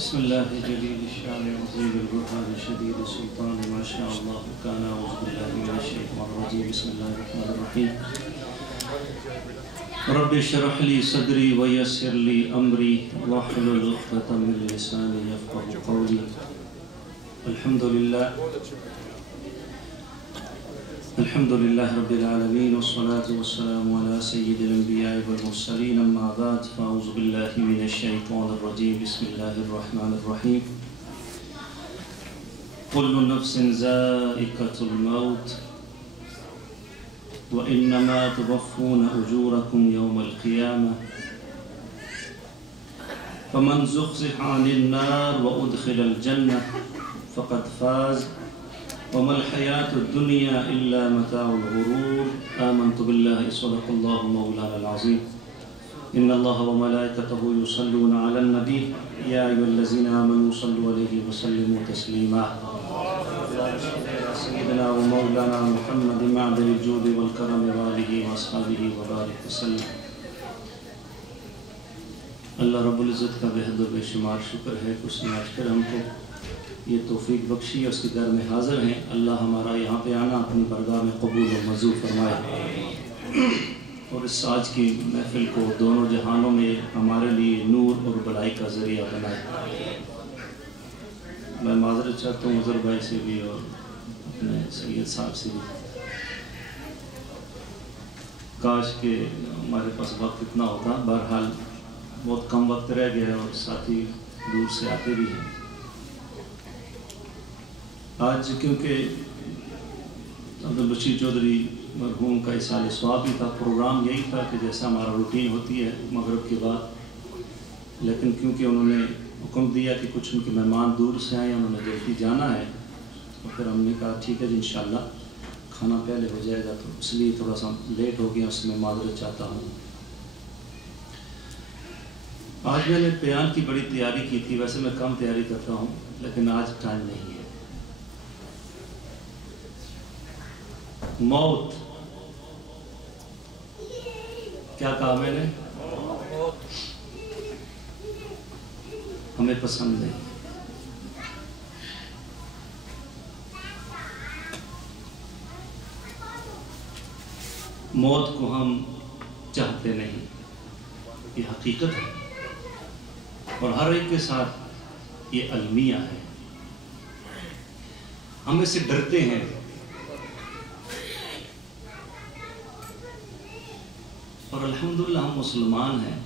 بسم الله جليل الشان عظيم البرهان شديد السلطان ما شاء الله كان. أعوذ بالله من الشيطان الرجيم. بسم الله الرحمن الرحيم. رب اشرح لي صدري ويسر لي أمري واحلل عقدة من لساني يفقهوا قولي. الحمد لله رب العالمين والصلاة والسلام على سيد الأنبياء والمرسلين. أما بعد فأعوذ بالله من الشيطان الرجيم. بسم الله الرحمن الرحيم. كل نفس ذائقة الموت وإنما توفون أجوركم يوم القيامة فمن زحزح عن النار وأدخل الجنة فقد فاز وما الحياة الدنيا إلا متاع الغرور. آمنت بالله صدق الله مولانا العظيم. إن الله وملائكته يصلون على النبي يا أيها الذين آمنوا صلوا عليه وسلموا تسليما. سيدنا ومولانا محمد معدن الجود والكرم وآله وأصحابه وبارك وسلم. اللہ رب العزت کا بے حد و بے شمار شکر ہے کہ اس نے آج کر ہم کو یہ توفیق بخشی اور اس کے در میں حاضر ہیں. اللہ ہمارا یہاں پہ آنا اپنی بارگاہ میں قبول و منظور فرمائے اور اس آج کی محفل کو دونوں جہانوں میں ہمارے لیے نور اور بڑائی کا ذریعہ بنائے. میں معذرت چاہتا ہوں عذر بھائی سے بھی اور اپنے سید صاحب سے بھی. کاش کہ ہمارے پاس وقت اتنا ہوتا. بہرحال بہت کم وقت رہ گیا ہے اور ساتھی دور سے آتے بھی ہیں. آج کیونکہ عبدالبشیر چودھری مرحوم کا اصال ثواب بھی تھا. پروگرام یہی تھا کہ جیسا ہمارا روٹین ہوتی ہے مغرب کے بعد، لیکن کیونکہ انہوں نے حکم دیا کہ کچھ ان کے مہمان دور سے آئے، انہوں نے جلدی جانا ہے، تو پھر ہم نے کہا ٹھیک ہے جی انشاءاللہ کھانا پہلے ہو جائے گا، تو اس لیے تھوڑا سا لیٹ ہو گیا. اس میں معذرت چاہتا ہوں. آج میں نے بیان کی بڑی تیاری کی تھی. ویسے میں کم تیاری کرتا ہوں لیکن آج ٹائم نہیں ہے. موت کیا کہا میں نے؟ ہمیں پسند نہیں. موت کو ہم چاہتے نہیں، یہ حقیقت ہے اور ہر ایک کے ساتھ یہ المیہ ہے. ہم اس سے ڈرتے ہیں. اور الحمدللہ ہم مسلمان ہیں.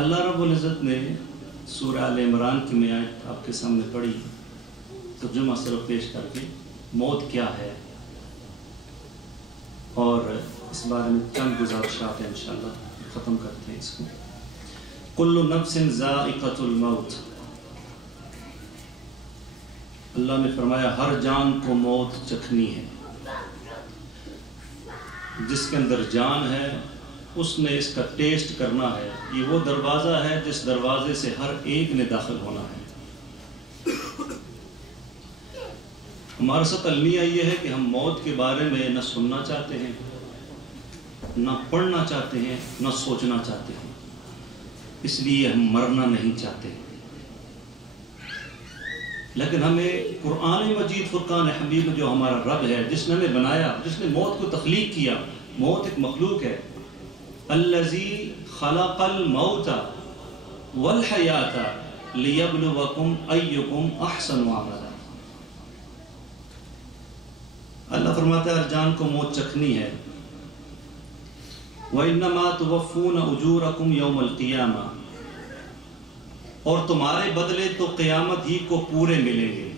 اللہ رب العزت نے سورہ آل عمران کی میں آیت آپ کے سامنے پڑھی، ترجمہ صرف پیش کر کے موت کیا ہے اور اس بارے میں چند گزارشات ہیں انشاءاللہ ختم کرتے ہیں اس کو. کل نفس ذائقۃ الموت. اللہ نے فرمایا ہر جان کو موت چکھنی ہے. جس کے اندر جان ہے اس نے اس کا ٹیسٹ کرنا ہے. یہ وہ دروازہ ہے جس دروازے سے ہر ایک نے داخل ہونا ہے. ہمارا ساتھ المیہ یہ ہے کہ ہم موت کے بارے میں نہ سننا چاہتے ہیں، نہ پڑھنا چاہتے ہیں، نہ سوچنا چاہتے ہیں. اس لیے ہم مرنا نہیں چاہتے. لیکن ہمیں قرآن مجید فرقان حمید میں جو ہمارا رب ہے، جس نے ہمیں بنایا، جس نے موت کو تخلیق کیا. موت ایک مخلوق ہے. الذی خلق الموت والحیات لیبلوکم ایکم احسن عملا. اللہ فرماتا ہے ہر جان کو موت چکھنی ہے. وَإِنَّمَا تُوَفُّونَ أُجُورَكُمْ يَوْمَ الْقِيَامَةِ. اور تمہارے بدلے تو قیامت ہی کو پورے ملیں گے.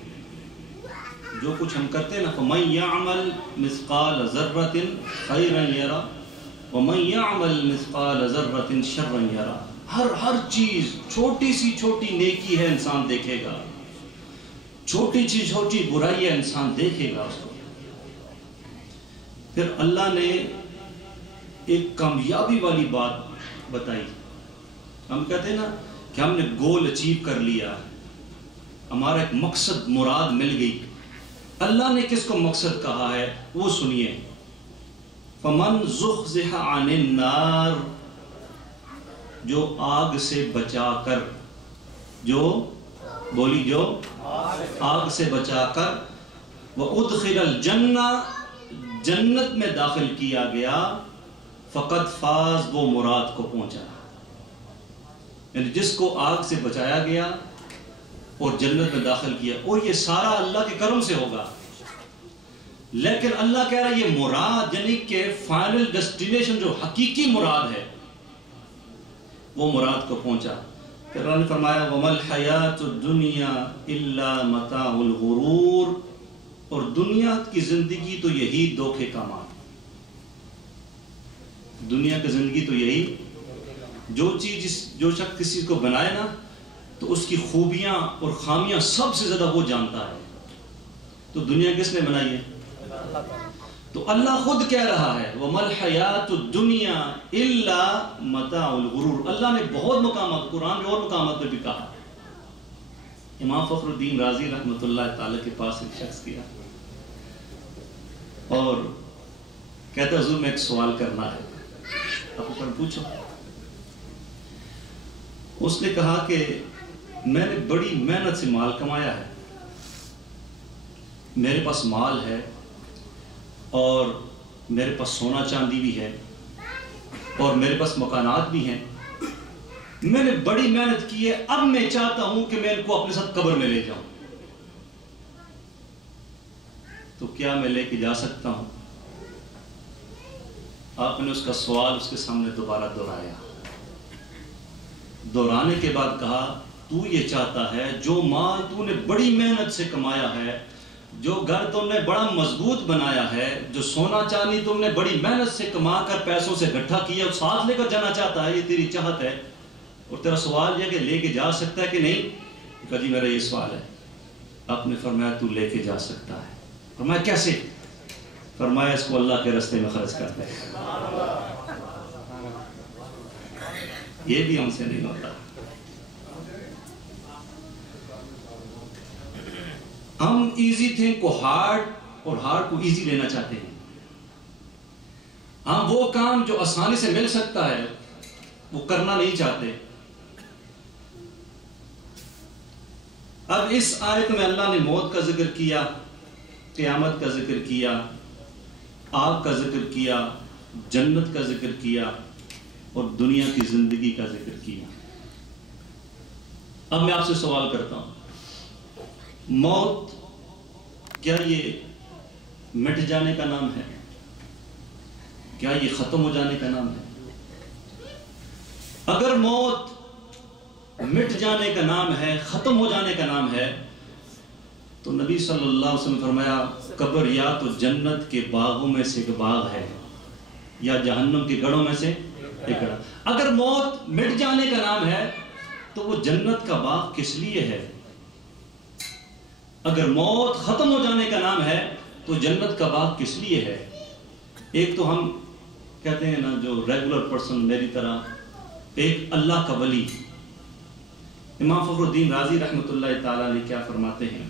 جو کچھ ہم کرتے ہیں نا، فَمَنْ يَعْمَلْ مِثْقَالَ ذَرَّةٍ خَيْرًا يَرَى وَمَنْ يَعْمَلْ مِثْقَالَ ذَرَّةٍ شَرًّا يَرَى. ہر چیز چھوٹی سی چھوٹی نیکی ہے انسان دیکھے گا، چھوٹی سی چھوٹی برائی ہے انسان دیکھے گا اس کو. پھر اللہ نے ایک کامیابی والی بات بتائی. ہم کہتے ہیں نا کہ ہم نے گول اچیو کر لیا، ہمارا ایک مقصد مراد مل گئی. اللہ نے کس کو مقصد کہا ہے وہ سنیے. فمن زحزح عن النار، جو آگ سے بچا کر جو بولی جو آگ سے بچا کر وَأُدْخِلَ الْجَنَّةَ جنت میں داخل کیا گیا فقط فاز وہ مراد کو پہنچا. یعنی جس کو آگ سے بچایا گیا اور جنت میں داخل کیا، اور یہ سارا اللہ کے کرم سے ہوگا. لیکن اللہ کہہ رہا ہے یہ مراد یعنی کہ فائنل ڈیسٹینیشن جو حقیقی مراد ہے وہ مراد کو پہنچا. پھر اللہ نے فرمایا وَمَا الْحَيَاةُ الدُّنْيَا إِلَّا مَتَاعُ الْغُرُورِ، اور دنیا کی زندگی تو یہی دھوکے کا مال. دنیا کی زندگی تو یہی، جو شخص کسی کو بنائے نا تو اس کی خوبیاں اور خامیاں سب سے زیادہ وہ جانتا ہے. تو دنیا کس نے بنائی ہے؟ تو اللہ خود کہہ رہا ہے وَمَا الْحَيَاةُ الدُّنْيَا إِلَّا مَتَاعُ الْغُرُورِ. اللہ نے بہت مقامات قرآن میں اور مقامات میں بھی کہا. امام فخر الدین رازی رحمۃ اللہ تعالی کے پاس ایک شخص گیا اور کہتا حضور میں ایک سوال کرنا ہے، آپ پوچھو. اس نے کہا کہ میں نے بڑی محنت سے مال کمایا ہے، میرے پاس مال ہے اور میرے پاس سونا چاندی بھی ہے اور میرے پاس مکانات بھی ہیں، میں نے بڑی محنت کی ہے، اب میں چاہتا ہوں کہ میں ان کو اپنے ساتھ قبر میں لے جاؤں، تو کیا میں لے کے جا سکتا ہوں؟ آپ نے اس کا سوال اس کے سامنے دوبارہ دہرایا. دہرانے کے بعد کہا تو یہ چاہتا ہے جو مال تو نے بڑی محنت سے کمایا ہے، جو گھر تم نے بڑا مضبوط بنایا ہے، جو سونا چاندی تم نے بڑی محنت سے کما کر پیسوں سے اکٹھا کیا اور ساتھ لے کر جانا چاہتا ہے، یہ تیری چاہت ہے، اور تیرا سوال یہ کہ لے کے جا سکتا ہے کہ نہیں؟ کہا جی میرا یہ سوال ہے. آپ نے فرمایا تو لے کے جا سکتا ہے. فرمایا کیسے؟ فرمایا اس کو اللہ کے راستے میں خرچ کرتے ہیں. یہ بھی ہم سے نہیں ہوتا. ہم ایزی تھنگ کو ہارڈ اور ہارڈ کو ایزی لینا چاہتے ہیں. ہم وہ کام جو آسانی سے مل سکتا ہے وہ کرنا نہیں چاہتے. اب اس آیت میں اللہ نے موت کا ذکر کیا، قیامت کا ذکر کیا، آگ کا ذکر کیا، جنت کا ذکر کیا اور دنیا کی زندگی کا ذکر کیا. اب میں آپ سے سوال کرتا ہوں، موت کیا یہ مٹ جانے کا نام ہے؟ کیا یہ ختم ہو جانے کا نام ہے؟ اگر موت مٹ جانے کا نام ہے، ختم ہو جانے کا نام ہے، تو نبی صلی اللہ علیہ وسلم فرمایا قبر یا تو جنت کے باغوں میں سے ایک باغ ہے یا جہنم کے گڑھوں میں سے ایک گڑھ. اگر موت مٹ جانے کا نام ہے تو وہ جنت کا باغ کس لیے ہے؟ اگر موت ختم ہو جانے کا نام ہے تو جنت کا باغ کس لیے ہے؟ ایک تو ہم کہتے ہیں نا جو ریگولر پرسن میری طرح، ایک اللہ کا ولی. امام فخر الدین رازی رحمۃ اللہ تعالی علیہ کیا فرماتے ہیں؟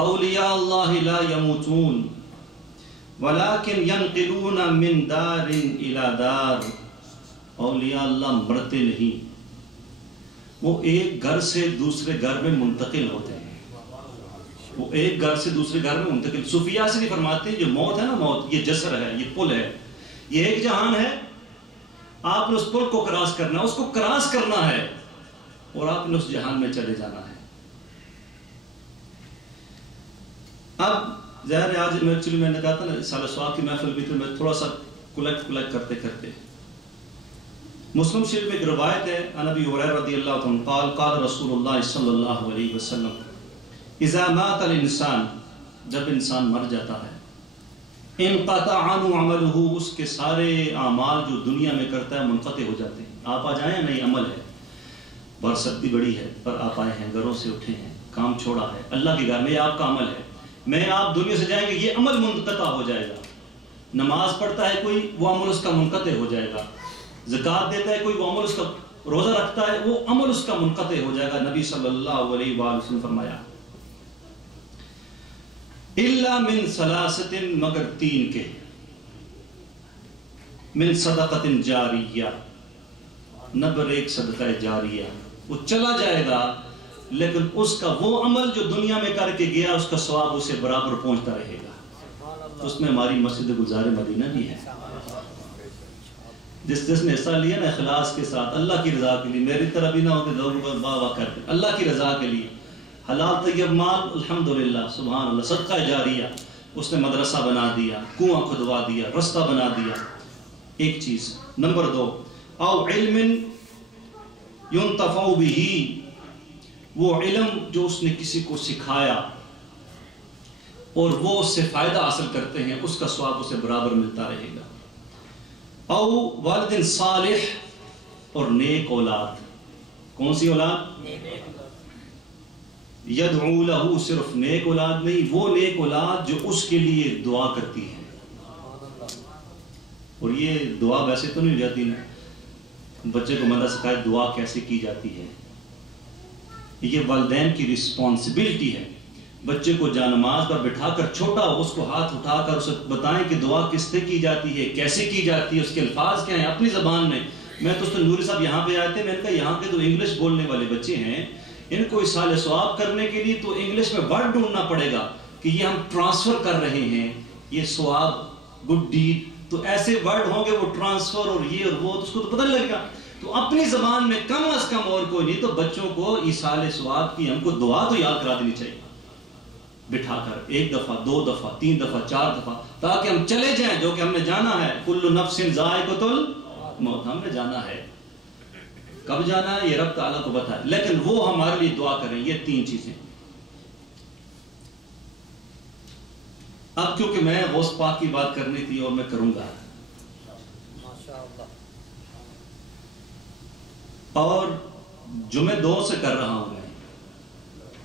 اولیاء اللہ لا یموتون ولیکن ینقلون من دار الى دار. اولیاء اللہ مرتے نہیں، وہ ایک گھر سے دوسرے گھر میں منتقل ہوتے ہیں. وہ ایک گھر سے دوسرے گھر میں منتقل. صوفیاء سے بھی فرماتے ہیں یہ موت ہے نا، موت یہ جسر ہے، یہ پل ہے، یہ ایک جہان ہے، آپ نے اس پل کو کراس کرنا، اس کو کراس کرنا ہے اور آپ نے اس جہان میں چلے جانا ہے. اب ظاہر ہے آج ایکچولی میں نے کہا تھا نا سال سوال کی محفل بھی تھی، میں تھوڑا سا کلیکٹ کرتے کرتے مسلم شریف میں ایک روایت ہے عن ابی ہریرہ رضی اللہ عنہ قال قال رسول اللہ صلی اللہ علیہ وسلم اذا مات الانسان، جب انسان مر جاتا ہے، انقطع عنہ عملہ، اس کے سارے اعمال جو دنیا میں کرتا ہے منقطع ہو جاتے ہیں. آپ آ جائیں نہیں، عمل ہے، برستی بڑی ہے پر آپ آئے ہیں، گھروں سے اٹھے ہیں، کام چھوڑا ہے، اللہ کے گھر میں آپ کا عمل ہے، میں آپ دنیا سے جائیں گے یہ عمل منقطع ہو جائے گا. نماز پڑھتا ہے کوئی، وہ عمل اس کا منقطع ہو جائے گا. زکوٰۃ دیتا ہے کوئی، وہ عمل اس کا، روزہ رکھتا ہے وہ عمل اس کا منقطع ہو جائے گا. نبی صلی اللہ علیہ وآلہ وسلم فرمایا الا من ثلاثۃ، مگر تین کے، من صدقۃ جاریہ، نمبر ایک صدقہ جاریہ، وہ چلا جائے گا، لیکن اس کا وہ عمل جو دنیا میں کر کے گیا اس کا ثواب اسے برابر پہنچتا رہے گا۔ اس میں ہماری مسجد گلزار مدینہ بھی ہے۔ جس نے حصہ لیا نا اخلاص کے ساتھ اللہ کی رضا کے لیے، میری طرح بھی نہ ہو کہ ضرور واہ کر کے، اللہ کی رضا کے لیے حلال طیب مال، الحمدللہ سبحان اللہ، صدقہ جاریہ، اس نے مدرسہ بنا دیا، کنواں کھدوا دیا، رستہ بنا دیا، ایک چیز۔ نمبر 2، او علم ينتفع به، وہ علم جو اس نے کسی کو سکھایا اور وہ اس سے فائدہ حاصل کرتے ہیں، اس کا ثواب اسے برابر ملتا رہے گا۔ او والد صالح، اور نیک اولاد۔ کون سی اولاد؟ یدعو لہو، صرف نیک اولاد نہیں، وہ نیک اولاد جو اس کے لیے دعا کرتی ہے۔ اور یہ دعا ویسے تو نہیں جاتی نا، بچے کو مدرسہ سکھائے دعا کیسے کی جاتی ہے، یہ والدین کی رسپانسبلٹی ہے۔ بچے کو جانماز پر بٹھا کر چھوٹا ہو، اس کو ہاتھ اٹھا کر اسے بتائیں کہ دعا کس سے کی جاتی ہے، کیسے کی جاتی ہے، اس کے الفاظ کیا ہیں اپنی زبان میں۔ میں تو اس نے نوری صاحب یہاں پہ آئے تھے، میں نے کہا یہاں کے تو انگلش بولنے والے بچے ہیں، ان کو اصال ثواب کرنے کے لیے تو انگلش میں ورڈ ڈھونڈنا پڑے گا کہ یہ ہم ٹرانسفر کر رہے ہیں، یہ ثواب، گڈ ڈیڈ، تو ایسے ورڈ ہوں گے وہ ٹرانسفر اور یہ اور وہ، تو اس کو تو پتہ نہیں لگے گا۔ تو اپنی زبان میں کم از کم اور کوئی نہیں تو بچوں کو اصال ثواب کی ہم کو دعا تو یاد کرا دینی چاہیے، بٹھا کر 1 دفعہ 2 دفعہ 3 دفعہ 4 دفعہ، تاکہ ہم چلے جائیں جو کہ ہم نے جانا ہے۔ کل نفس ذائقۃ الموت، ہم نے جانا ہے، کب جانا ہے یہ رب تعالیٰ کو بتا ہے، لیکن وہ ہمارے لیے دعا کریں۔ یہ 3 چیزیں۔ اب کیونکہ میں غوث پاک کی بات کرنی تھی اور میں کروں گا، اور جمعہ 2 سے کر رہا ہوں میں،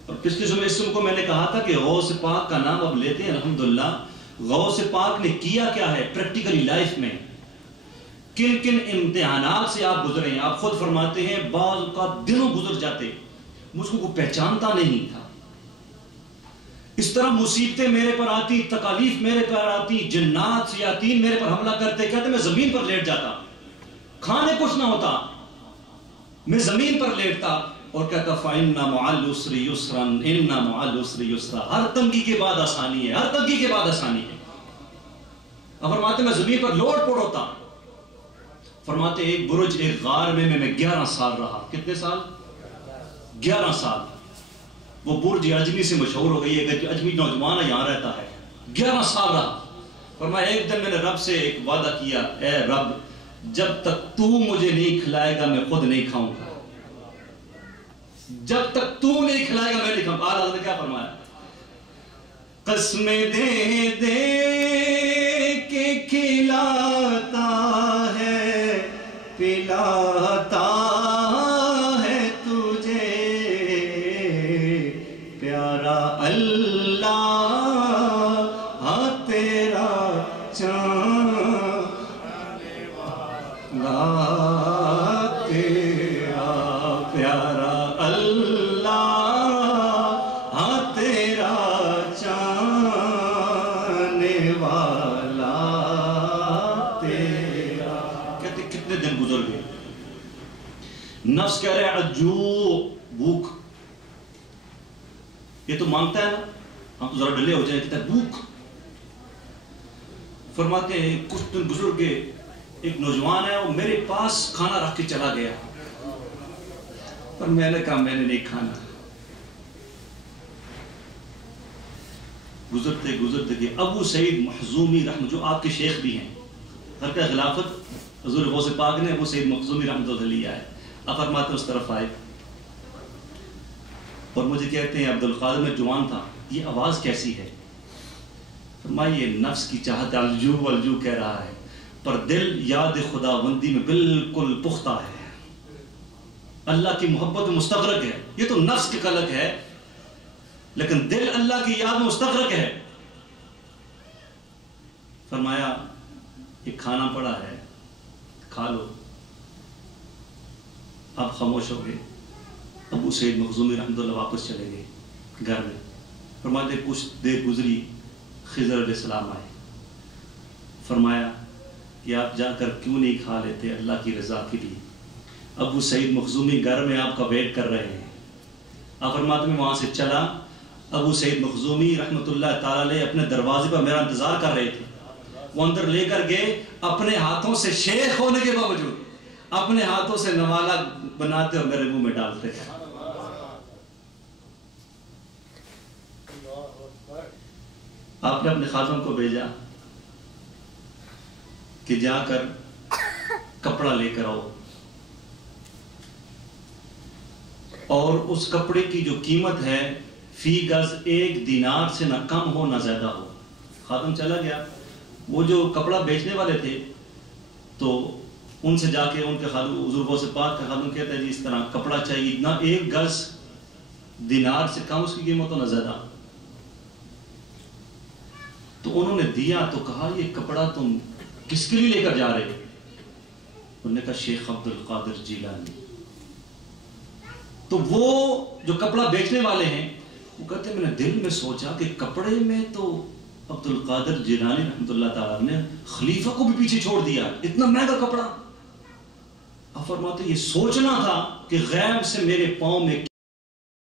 اور پچھلے جمعہ اس کو میں نے کہا تھا کہ غوث پاک کا نام اب لیتے ہیں الحمدللہ۔ غوث پاک نے کیا کیا ہے پریکٹیکلی لائف میں، کن کن امتحانات سے آپ گزرے ہیں۔ آپ خود فرماتے ہیں بعض اوقات دنوں گزر جاتے، مجھ کو کوئی پہچانتا نہیں تھا، اس طرح مصیبتیں میرے پر آتی، تکالیف میرے پر آتی، جنات شیاطین میرے پر حملہ کرتے، کہتے میں زمین پر لیٹ جاتا، کھانے کچھ نہ ہوتا، میں زمین پر لیٹتا اور کہتا فَإِنَّ مَعَ الْعُسْرِ يُسْرًا إِنَّ مَعَ الْعُسْرِ يُسْرًا، ہر تنگی کے بعد آسانی ہے، ہر تنگی کے بعد آسانی ہے۔ اب فرماتے میں زمین پر لوٹ پوٹ ہوتا، فرماتے ایک برج ایک غار میں 11 سال رہا۔ کتنے سال؟ 11 سال۔ وہ برج اجمی سے مشہور ہو گئی ہے کہ اجمی نوجوان یہاں رہتا ہے، 11 سال رہا۔ فرمایا ایک دن میں نے رب سے ایک وعدہ کیا، اے رب جب تک تو مجھے نہیں کھلائے گا میں خود نہیں کھاؤں گا، جب تک تو نہیں کھلائے گا میں نہیں کھاؤں گا۔ آج نے کیا فرمایا؟ قسمیں دے دے کے کھلاتا ہے، پلاتا ہے تجھے پیارا اللہ، ہاں تیرا تیرا پیارا اللہ، ہاں تیرا چاہنے والا تیرا۔ کہتے کتنے دن گزر گئے، نفس کہہ رہے عجو، بھوک، یہ تو مانگتا ہے نا، ہم تو ذرا ڈلے ہو جائیں، کہتا ہے بھوک۔ فرماتے ہیں کچھ دن گزر گئے، ایک نوجوان ہے وہ میرے پاس کھانا رکھ کے چلا گیا، پر میں نے کہا میں نے نہیں کھانا۔ گزرتے گزرتے گئے ابو سعید مخزومی رحمۃ، جو آپ کے شیخ بھی ہیں، حلقہ خلافت حضور غوث پاک نے ابو سعید مخزومی رحمۃ اللہ علیہ ہے، اب فرماتے اس طرف آئے اور مجھے کہتے ہیں عبد القادر میں جوان تھا، یہ آواز کیسی ہے؟ فرمایا یہ نفس کی چاہت الجو والجو کہہ رہا ہے، پر دل یاد خداوندی میں بالکل پختہ ہے، اللہ کی محبت میں مستغرق ہے۔ یہ تو نفس کی قلق ہے، لیکن دل اللہ کی یاد میں مستغرق ہے۔ فرمایا یہ کھانا پڑا ہے، کھا لو۔ آپ خاموش ہو گئے۔ ابو سعید مخزومی رحمۃ اللہ واپس چلے گئے گھر میں۔ فرماتے کچھ دیر گزری، خضر علیہ السلام آئے، فرمایا کہ آپ جا کر کیوں نہیں کھا لیتے اللہ کی رضا کے لیے؟ ابو سعید مخزومی گھر میں آپ کا ویٹ کر رہے ہیں. آپ فرماتے میں وہاں سے چلا. ابو سعید مخزومی رحمۃ اللہ تعالی علیہ اپنے دروازے پر میرا انتظار کر رہے تھے. وہ اندر لے کر گئے، اپنے ہاتھوں سے شیخ ہونے کے باوجود اپنے ہاتھوں سے نوالا بناتے اور میرے منہ میں ڈالتے. آپ نے اپنے خادم کو بھیجا کہ جا کر کپڑا لے کر آؤ، اور اس کپڑے کی جو قیمت ہے فی گز 1 دینار سے نہ کم ہو نہ زیادہ ہو. خادم چلا گیا. وہ جو کپڑا بیچنے والے تھے تو ان سے جا کے ان کے خادم بزرگوں سے بات کر، خادم کہتا ہے جی اس طرح کپڑا چاہیے، نہ 1 گز دینار سے کم اس کی قیمت ہو نہ زیادہ. تو انہوں نے دیا تو کہا یہ کپڑا تم کس کے لیے لے کر جا رہے ہو؟ انہوں نے کہا شیخ عبد القادر جیلانی. تو وہ جو کپڑا بیچنے والے ہیں وہ کہتے ہیں میں نے دل میں سوچا کہ کپڑے میں تو عبد القادر جیلانی رحمۃ اللہ تعالیٰ نے خلیفہ کو بھی پیچھے چھوڑ دیا، اتنا مہنگا کپڑا. اب فرماتے یہ سوچنا تھا کہ غیب سے میرے پاؤں میں